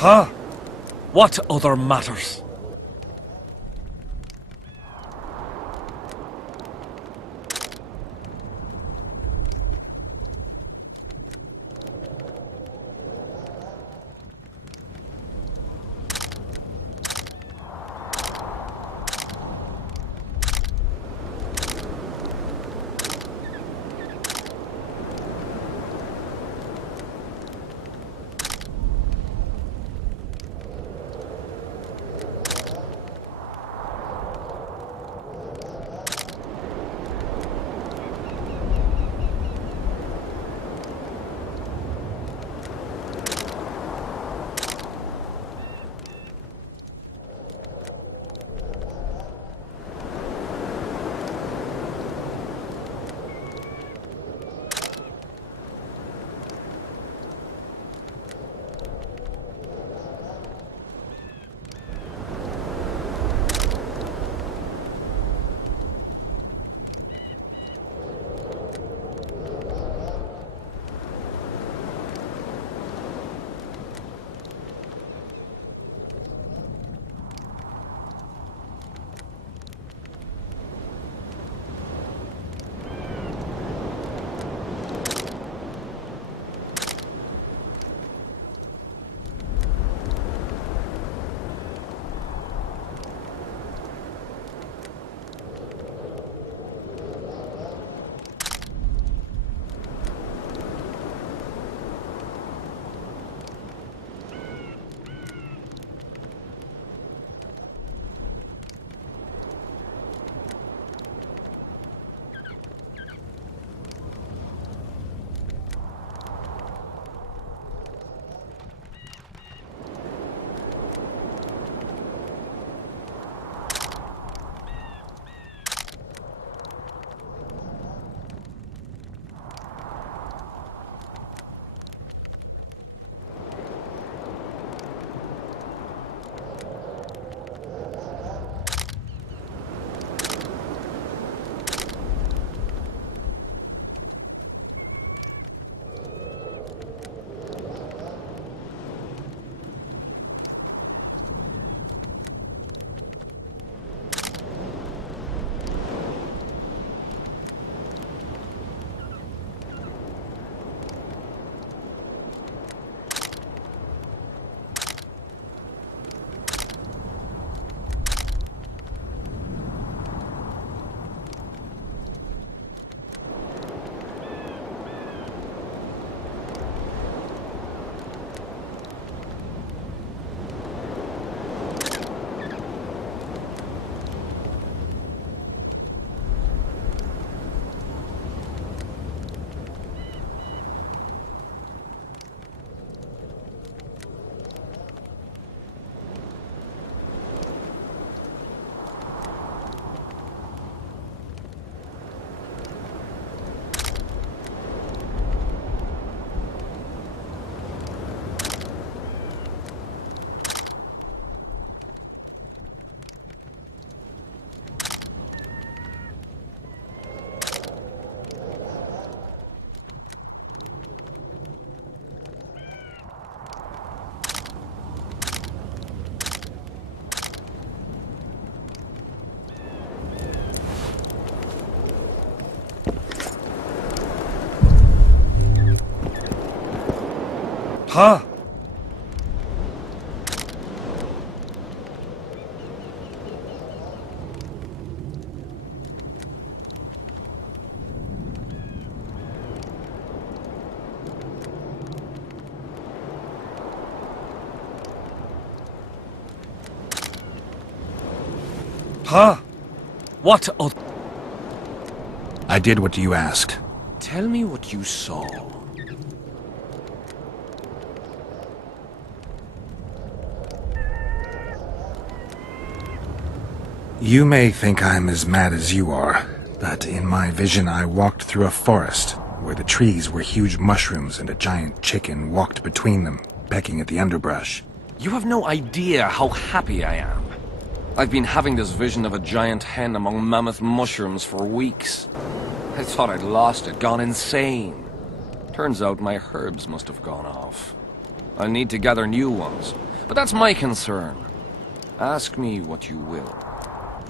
Huh? What other matters? Huh? Huh? What other... I did what you asked. Tell me what you saw. You may think I'm as mad as you are, but in my vision I walked through a forest where the trees were huge mushrooms and a giant chicken walked between them, pecking at the underbrush. You have no idea how happy I am. I've been having this vision of a giant hen among mammoth mushrooms for weeks. I thought I'd lost it, gone insane. Turns out my herbs must have gone off. I'll need to gather new ones. But that's my concern. Ask me what you will.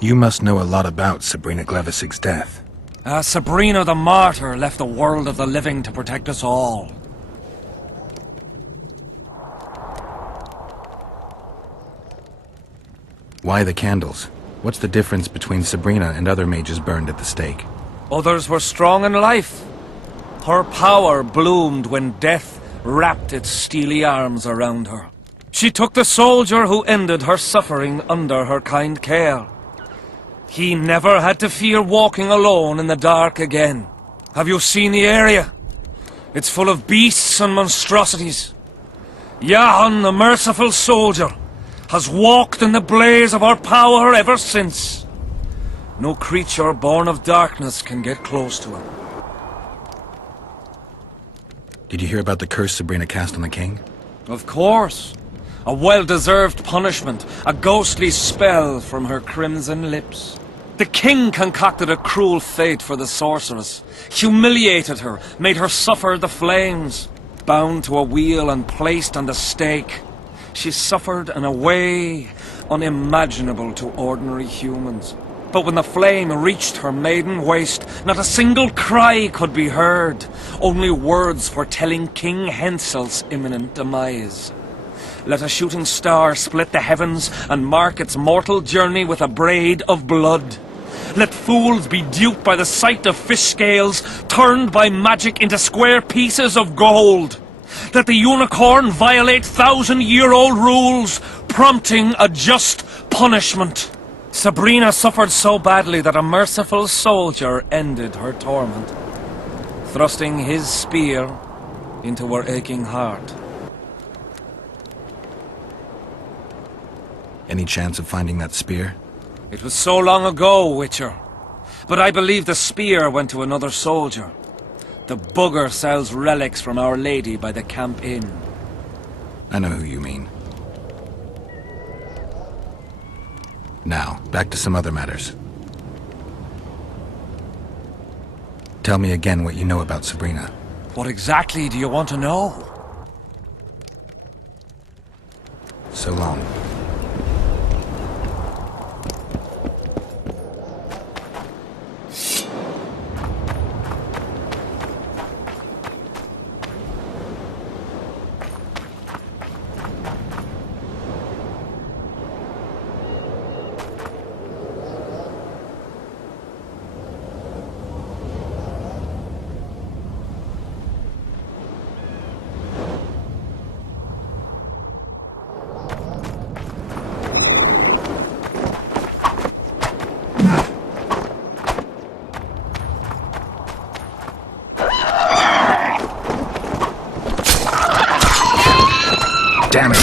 You must know a lot about Sabrina Glevisig's death. Sabrina the Martyr left the world of the living to protect us all. Why the candles? What's the difference between Sabrina and other mages burned at the stake? Others were strong in life. Her power bloomed when death wrapped its steely arms around her. She took the soldier who ended her suffering under her kind care. He never had to fear walking alone in the dark again. Have you seen the area? It's full of beasts and monstrosities. Jahan, the merciful soldier, has walked in the blaze of her power ever since. No creature born of darkness can get close to him. Did you hear about the curse Sabrina cast on the king? Of course. A well-deserved punishment, a ghostly spell from her crimson lips. The king concocted a cruel fate for the sorceress, humiliated her, made her suffer the flames. Bound to a wheel and placed on the stake, she suffered in a way unimaginable to ordinary humans. But when the flame reached her maiden waist, not a single cry could be heard, only words foretelling King Hensel's imminent demise. Let a shooting star split the heavens and mark its mortal journey with a braid of blood. Let fools be duped by the sight of fish scales turned by magic into square pieces of gold. Let the unicorn violate 1,000-year-old rules, prompting a just punishment. Sabrina suffered so badly that a merciful soldier ended her torment, thrusting his spear into her aching heart. Any chance of finding that spear? It was so long ago, Witcher. But I believe the spear went to another soldier. The bugger sells relics from Our Lady by the Camp Inn. I know who you mean. Now, back to some other matters. Tell me again what you know about Sabrina. What exactly do you want to know? So long. Damn it!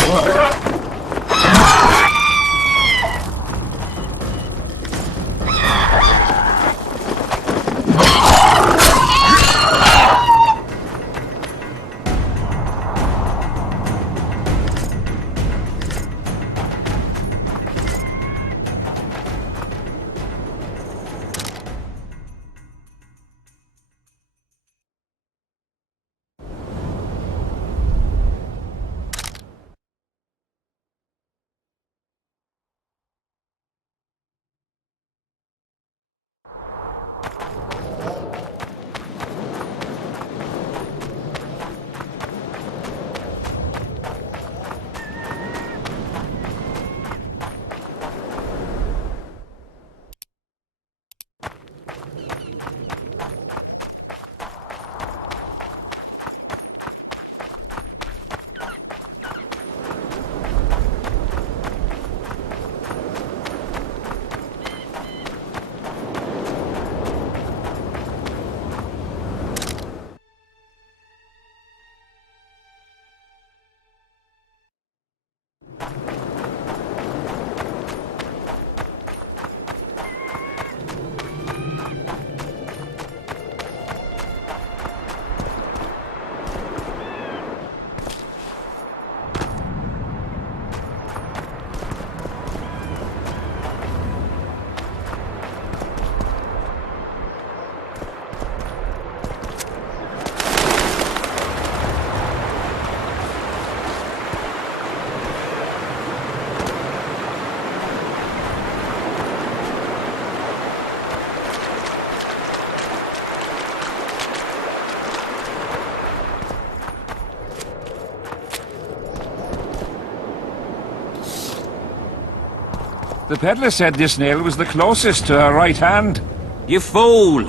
The peddler said this nail was the closest to her right hand. You fool!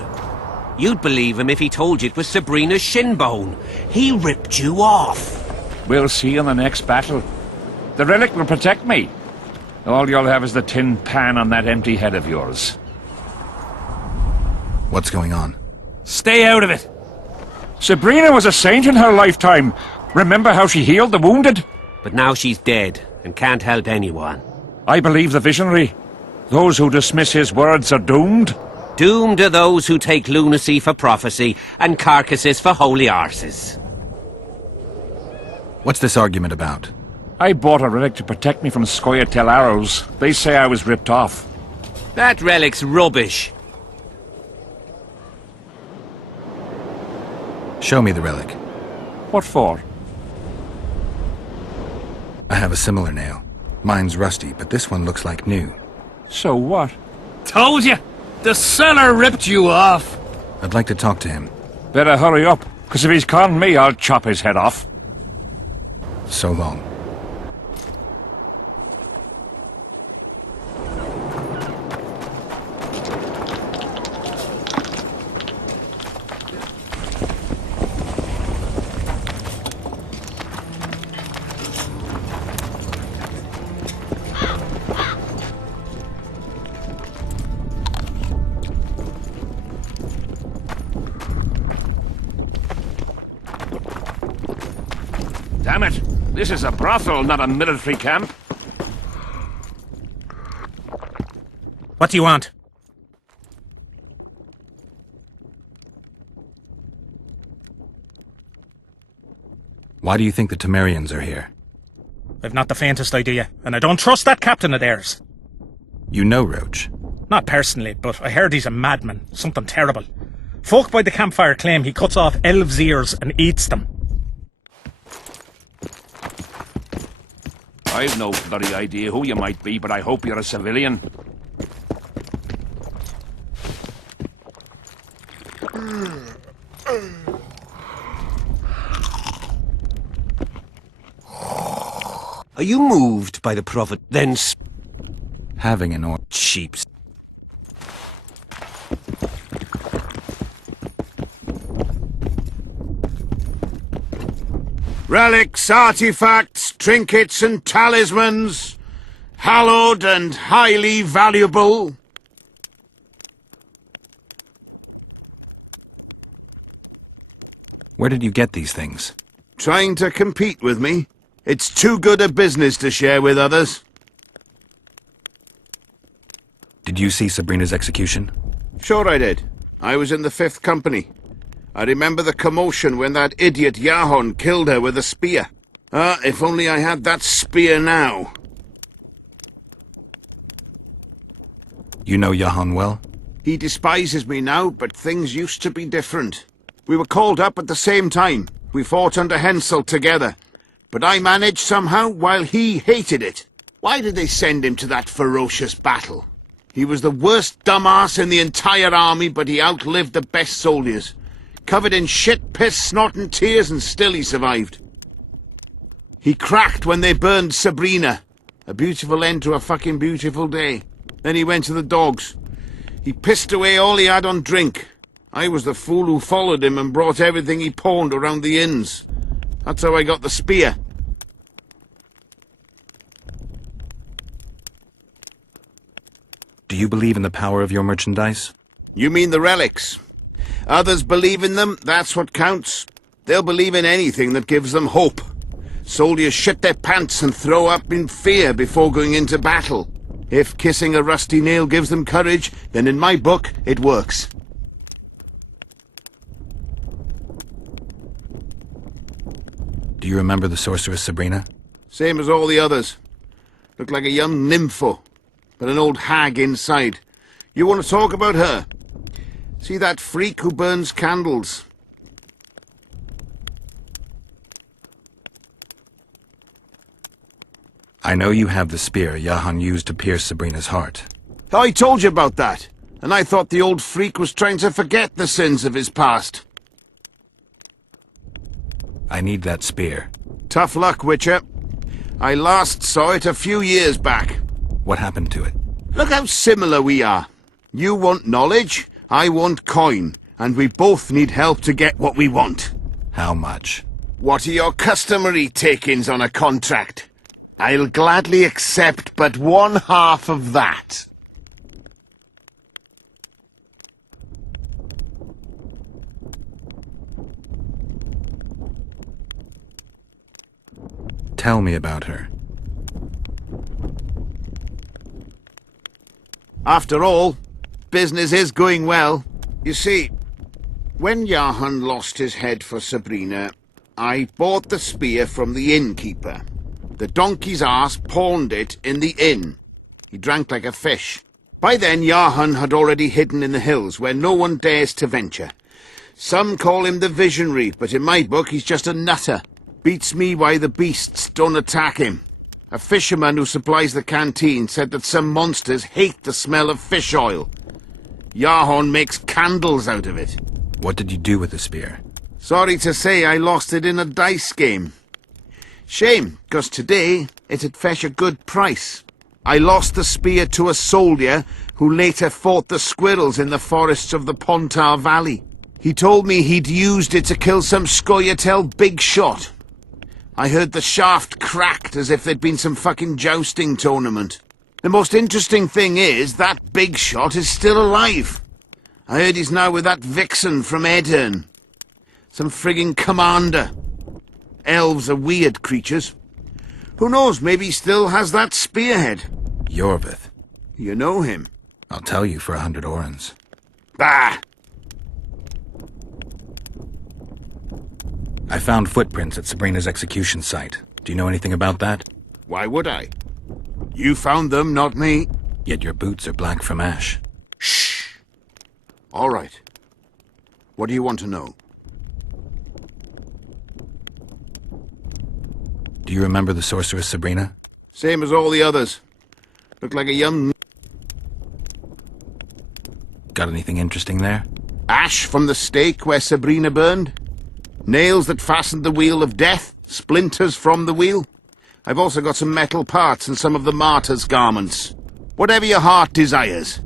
You'd believe him if he told you it was Sabrina's shin bone. He ripped you off. We'll see in the next battle. The relic will protect me. All you'll have is the tin pan on that empty head of yours. What's going on? Stay out of it! Sabrina was a saint in her lifetime. Remember how she healed the wounded? But now she's dead and can't help anyone. I believe the visionary. Those who dismiss his words are doomed. Doomed are those who take lunacy for prophecy and carcasses for holy arses. What's this argument about? I bought a relic to protect me from Scoia'tael arrows. They say I was ripped off. That relic's rubbish. Show me the relic. What for? I have a similar nail. Mine's rusty, but this one looks like new. So what? Told you! The seller ripped you off! I'd like to talk to him. Better hurry up, because if he's conned me, I'll chop his head off. So long. Damn it! This is a brothel, not a military camp. What do you want? Why do you think the Temerians are here? I've not the faintest idea, and I don't trust that captain of theirs. You know Roach. Not personally, but I heard he's a madman. Something terrible. Folk by the campfire claim he cuts off elves' ears and eats them. I've no bloody idea who you might be, but I hope you're a civilian. Are you moved by the prophet, then Having an sheeps? Relics, artifacts, trinkets and talismans, hallowed and highly valuable. Where did you get these things? Trying to compete with me? It's too good a business to share with others. Did you see Sabrina's execution? Sure I did. I was in the 5th Company. I remember the commotion when that idiot Yahon killed her with a spear. If only I had that spear now. You know Yahon well? He despises me now, but things used to be different. We were called up at the same time. We fought under Hensel together. But I managed somehow while he hated it. Why did they send him to that ferocious battle? He was the worst dumbass in the entire army, but he outlived the best soldiers. Covered in shit, piss, snot and tears, and still he survived. He cracked when they burned Sabrina. A beautiful end to a fucking beautiful day. Then he went to the dogs. He pissed away all he had on drink. I was the fool who followed him and brought everything he pawned around the inns. That's how I got the spear. Do you believe in the power of your merchandise? You mean the relics? Others believe in them, that's what counts. They'll believe in anything that gives them hope. Soldiers shit their pants and throw up in fear before going into battle. If kissing a rusty nail gives them courage, then in my book, it works. Do you remember the sorceress Sabrina? Same as all the others. Looked like a young nympho, but an old hag inside. You want to talk about her? See that freak who burns candles? I know you have the spear Yahon used to pierce Sabrina's heart. I told you about that, and I thought the old freak was trying to forget the sins of his past. I need that spear. Tough luck, Witcher. I last saw it a few years back. What happened to it? Look how similar we are. You want knowledge, I want coin, and we both need help to get what we want. How much? What are your customary takings on a contract? I'll gladly accept but 1/2 of that. Tell me about her. After all, business is going well. You see, when Johann lost his head for Sabrina, I bought the spear from the innkeeper. The donkey's ass pawned it in the inn. He drank like a fish. By then, Johann had already hidden in the hills, where no one dares to venture. Some call him the visionary, but in my book he's just a nutter. Beats me why the beasts don't attack him. A fisherman who supplies the canteen said that some monsters hate the smell of fish oil. Johann makes candles out of it. What did you do with the spear? Sorry to say I lost it in a dice game. Shame, 'cause today it'd fetch a good price. I lost the spear to a soldier who later fought the squirrels in the forests of the Pontar Valley. He told me he'd used it to kill some Scoia'tael big shot. I heard the shaft cracked as if there'd been some fucking jousting tournament. The most interesting thing is that big shot is still alive. I heard he's now with that vixen from Edirn. Some frigging commander. Elves are weird creatures. Who knows, maybe he still has that spearhead. Yorvith. You know him? I'll tell you for 100 orens. Bah! I found footprints at Sabrina's execution site. Do you know anything about that? Why would I? You found them, not me. Yet your boots are black from ash. Shh! All right. What do you want to know? Do you remember the sorceress Sabrina? Same as all the others. Looked like a young... Got anything interesting there? Ash from the stake where Sabrina burned. Nails that fastened the wheel of death. Splinters from the wheel. I've also got some metal parts and some of the martyr's garments. Whatever your heart desires.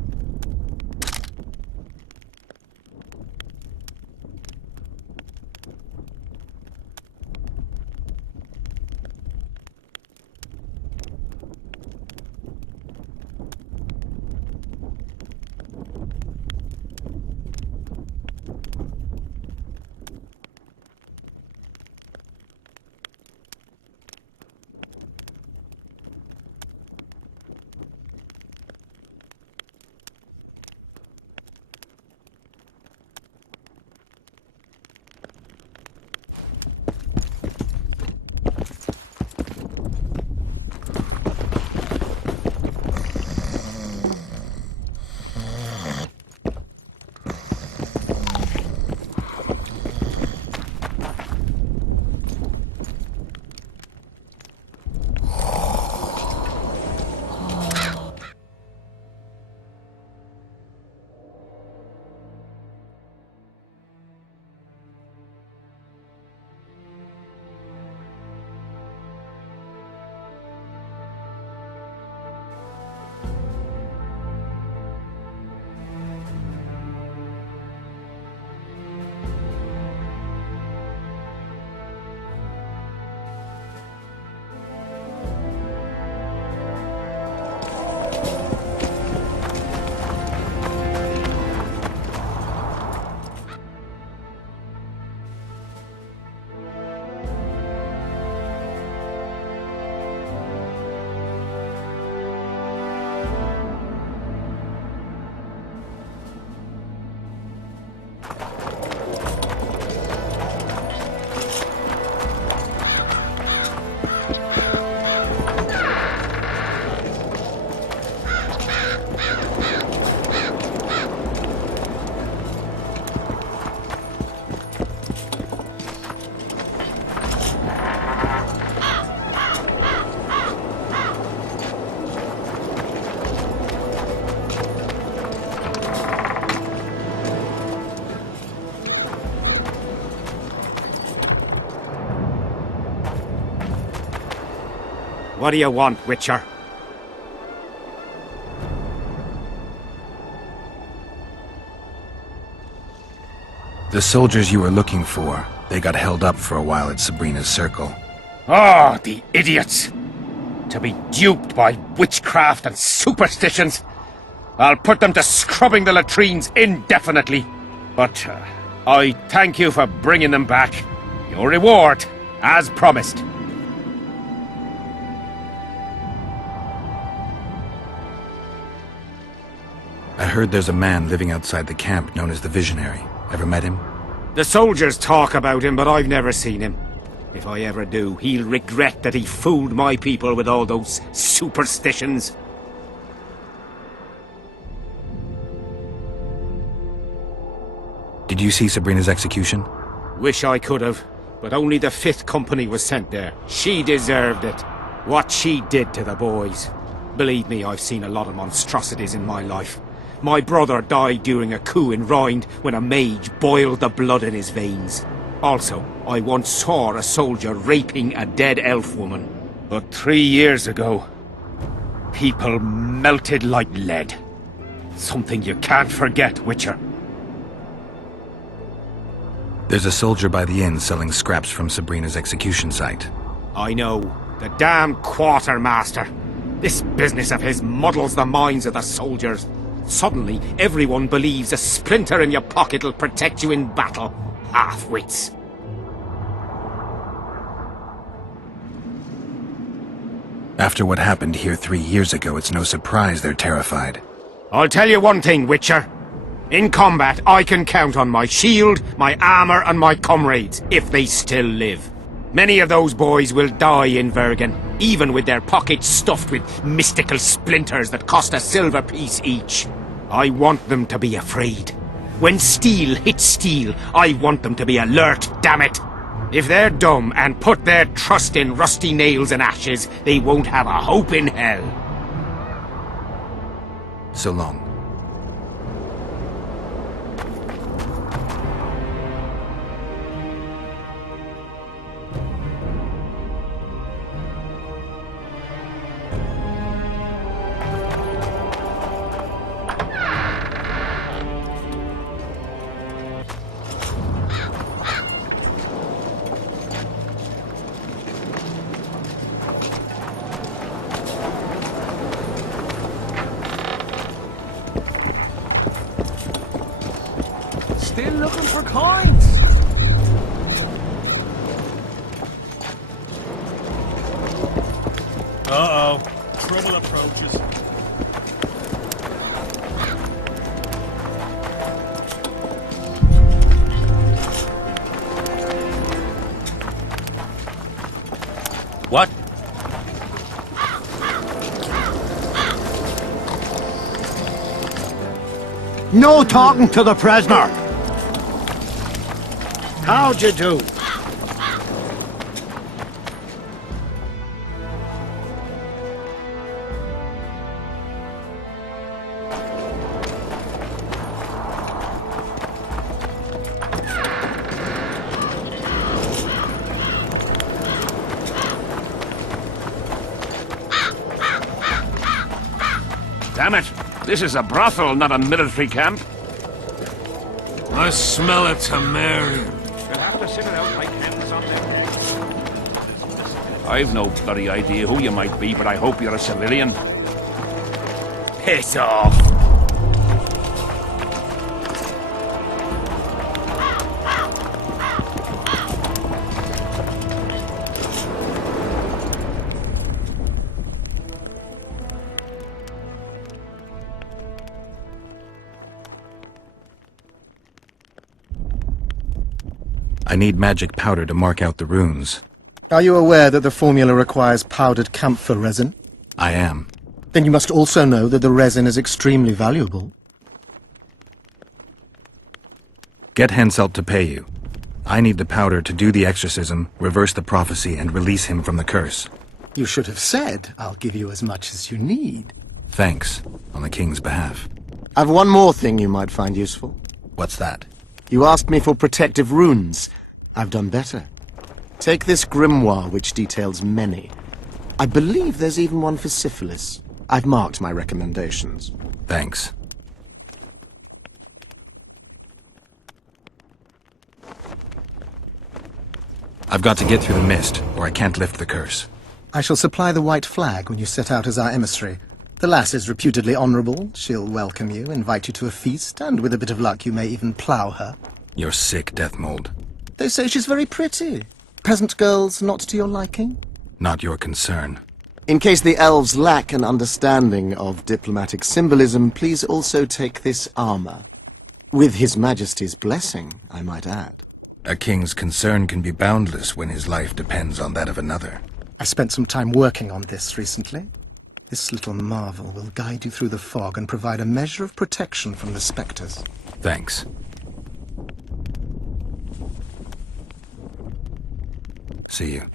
What do you want, Witcher? The soldiers you were looking for, they got held up for a while at Sabrina's circle. Oh, the idiots! To be duped by witchcraft and superstitions. I'll put them to scrubbing the latrines indefinitely. But I thank you for bringing them back. Your reward, as promised. I heard there's a man living outside the camp known as the Visionary. Ever met him? The soldiers talk about him, but I've never seen him. If I ever do, he'll regret that he fooled my people with all those superstitions. Did you see Sabrina's execution? Wish I could have, but only the 5th Company was sent there. She deserved it. What she did to the boys. Believe me, I've seen a lot of monstrosities in my life. My brother died during a coup in Rhind when a mage boiled the blood in his veins. Also, I once saw a soldier raping a dead elf woman. But 3 years ago, people melted like lead. Something you can't forget, Witcher. There's a soldier by the inn selling scraps from Sabrina's execution site. I know. The damn quartermaster. This business of his muddles the minds of the soldiers. Suddenly, everyone believes a splinter in your pocket'll protect you in battle. Half-wits. After what happened here 3 years ago, it's no surprise they're terrified. I'll tell you one thing, Witcher. In combat, I can count on my shield, my armor, and my comrades, if they still live. Many of those boys will die in Vergen, even with their pockets stuffed with mystical splinters that cost a silver piece each. I want them to be afraid. When steel hits steel, I want them to be alert, damn it! If they're dumb and put their trust in rusty nails and ashes, they won't have a hope in hell. So long. Still looking for coins. Uh-oh. Trouble approaches. What? No talking to the prisoner! How'd you do? Damn it! This is a brothel, not a military camp. I smell a Tamarian. You'll have to sit it out like hens on their necks. I've no bloody idea who you might be, but I hope you're a civilian. Piss off! I need magic powder to mark out the runes. Are you aware that the formula requires powdered camphor resin? I am. Then you must also know that the resin is extremely valuable. Get Henselt to pay you. I need the powder to do the exorcism, reverse the prophecy, and release him from the curse. You should have said, I'll give you as much as you need. Thanks, on the king's behalf. I've one more thing you might find useful. What's that? You asked me for protective runes. I've done better. Take this grimoire, which details many. I believe there's even one for syphilis. I've marked my recommendations. Thanks. I've got to get through the mist, or I can't lift the curse. I shall supply the white flag when you set out as our emissary. The lass is reputedly honourable. She'll welcome you, invite you to a feast, and with a bit of luck you may even plough her. You're sick, Death Mold. They say she's very pretty. Peasant girls not to your liking? Not your concern. In case the elves lack an understanding of diplomatic symbolism, please also take this armor. With His Majesty's blessing, I might add. A king's concern can be boundless when his life depends on that of another. I spent some time working on this recently. This little marvel will guide you through the fog and provide a measure of protection from the spectres. Thanks. See you.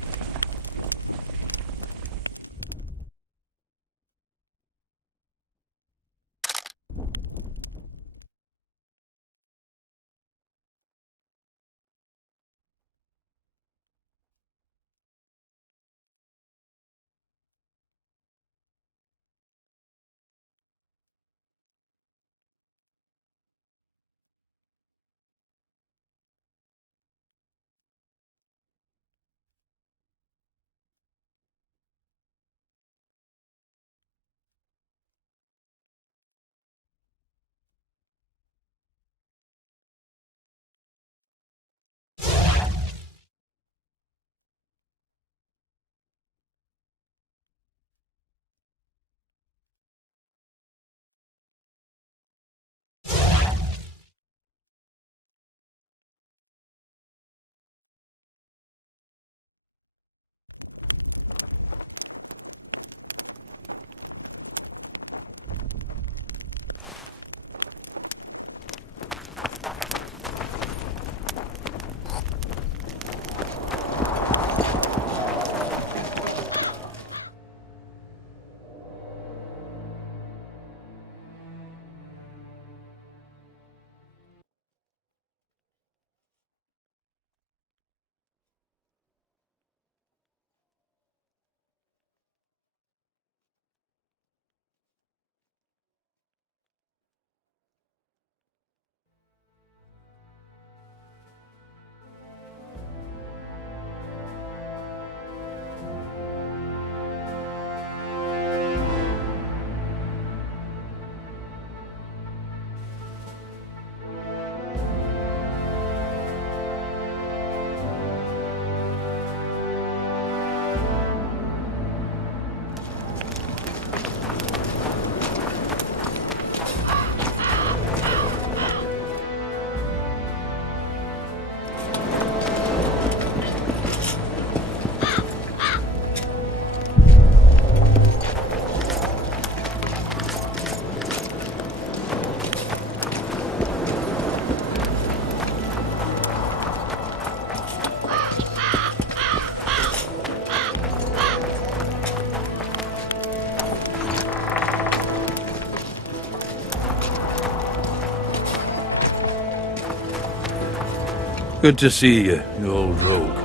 Good to see you, you old rogue.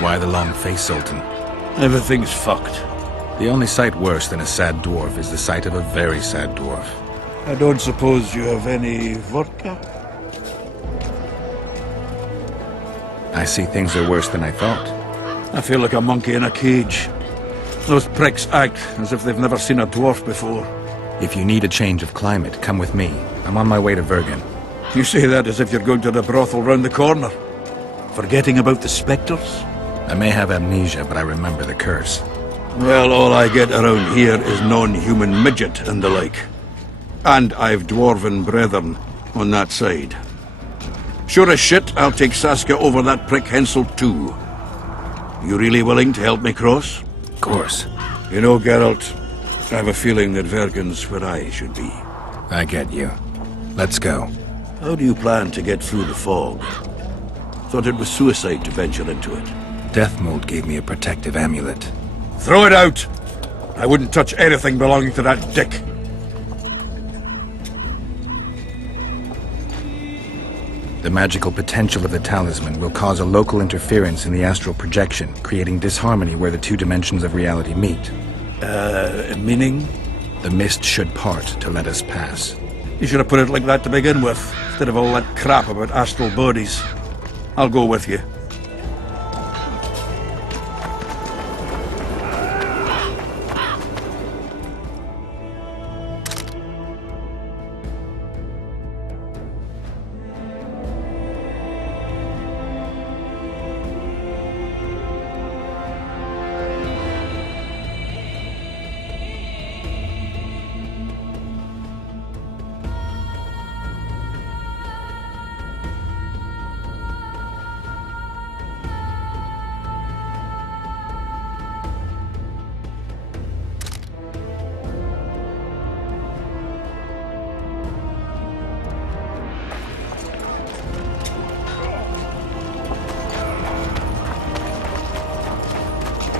Why the long face, Sultan? Everything's fucked. The only sight worse than a sad dwarf is the sight of a very sad dwarf. I don't suppose you have any vodka? I see things are worse than I thought. I feel like a monkey in a cage. Those pricks act as if they've never seen a dwarf before. If you need a change of climate, come with me. I'm on my way to Vergen. You say that as if you're going to the brothel round the corner. Forgetting about the spectres? I may have amnesia, but I remember the curse. Well, all I get around here is non-human midget and the like. And I've dwarven brethren on that side. Sure as shit, I'll take Saskia over that prick Hensel too. You really willing to help me cross? Of course. You know, Geralt, I have a feeling that Vergen's where I should be. I get you. Let's go. How do you plan to get through the fog? Thought it was suicide to venture into it. Death Mold gave me a protective amulet. Throw it out! I wouldn't touch anything belonging to that dick. The magical potential of the talisman will cause a local interference in the astral projection, creating disharmony where the two dimensions of reality meet. Meaning? The mist should part to let us pass. You should have put it like that to begin with, instead of all that crap about astral bodies. I'll go with you.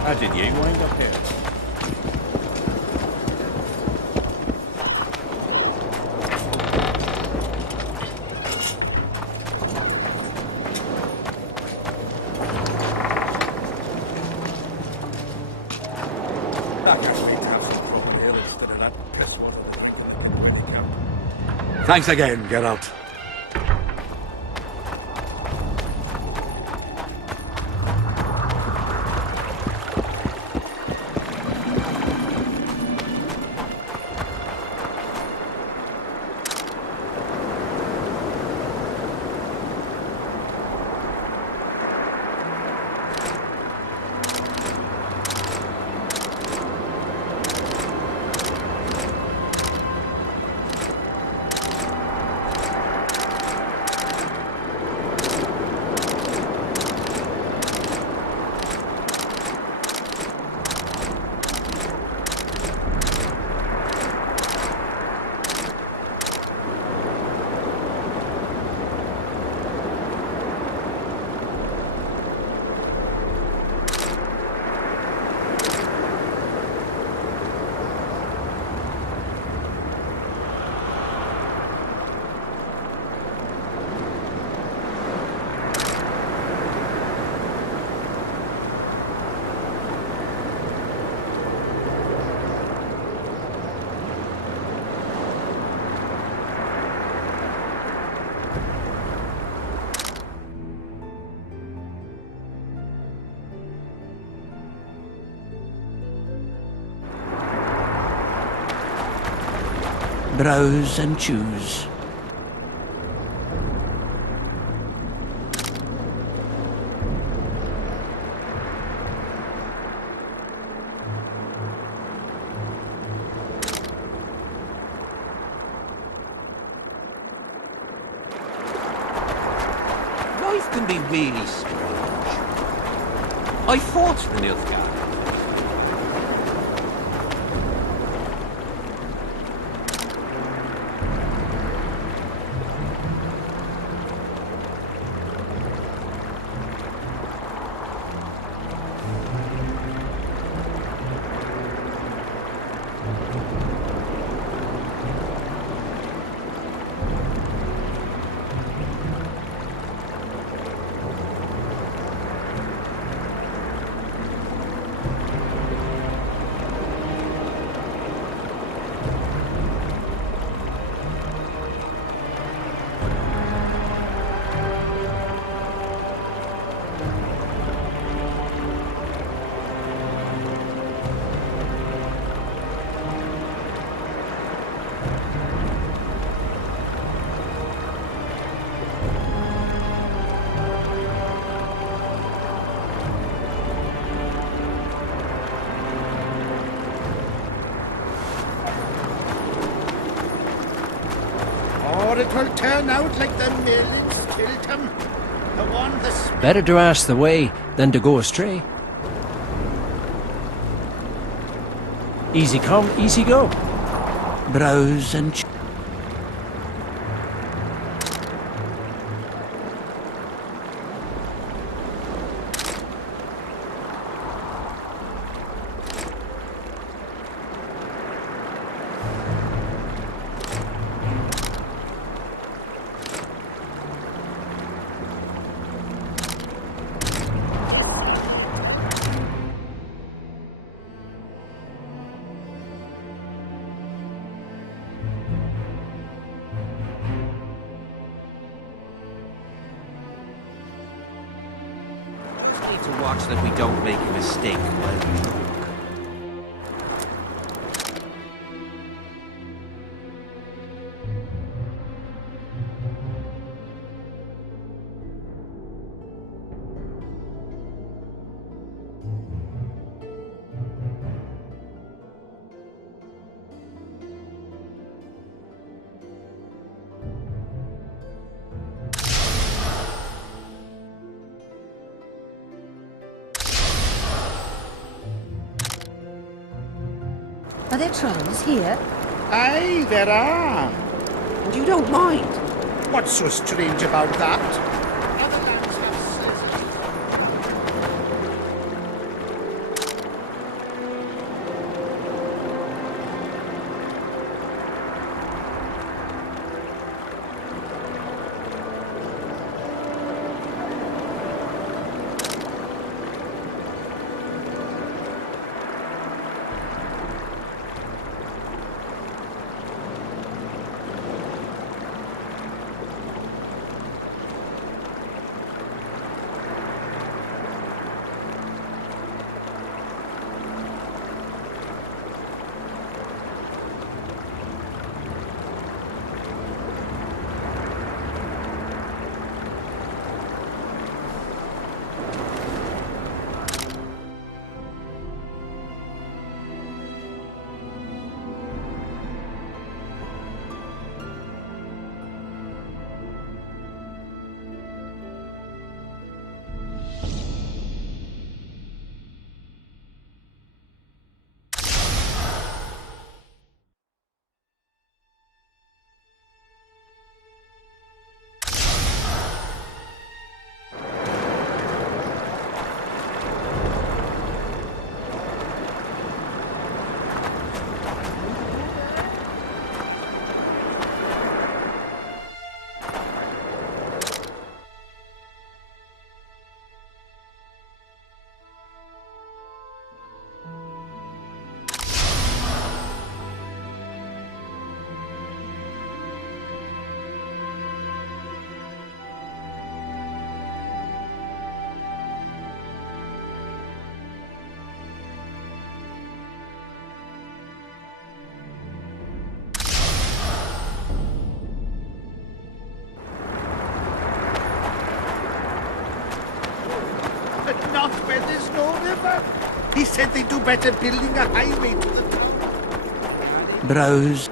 How did you wind up here? That actually has to come here instead of that piss one. Thanks again, Geralt. Browse and choose. Life can be really strange. I fought the Nilfgaard. Or it will turn out like the millions killed him. The one the Better to ask the way than to go astray. Easy come, easy go. Browse and choose. To watch that we don't make a mistake while we walk. Are there trolls here? Aye, there are. And you don't mind? What's so strange about that? Other lands have not where there's no river. He said they'd do better building a highway to the top. Browse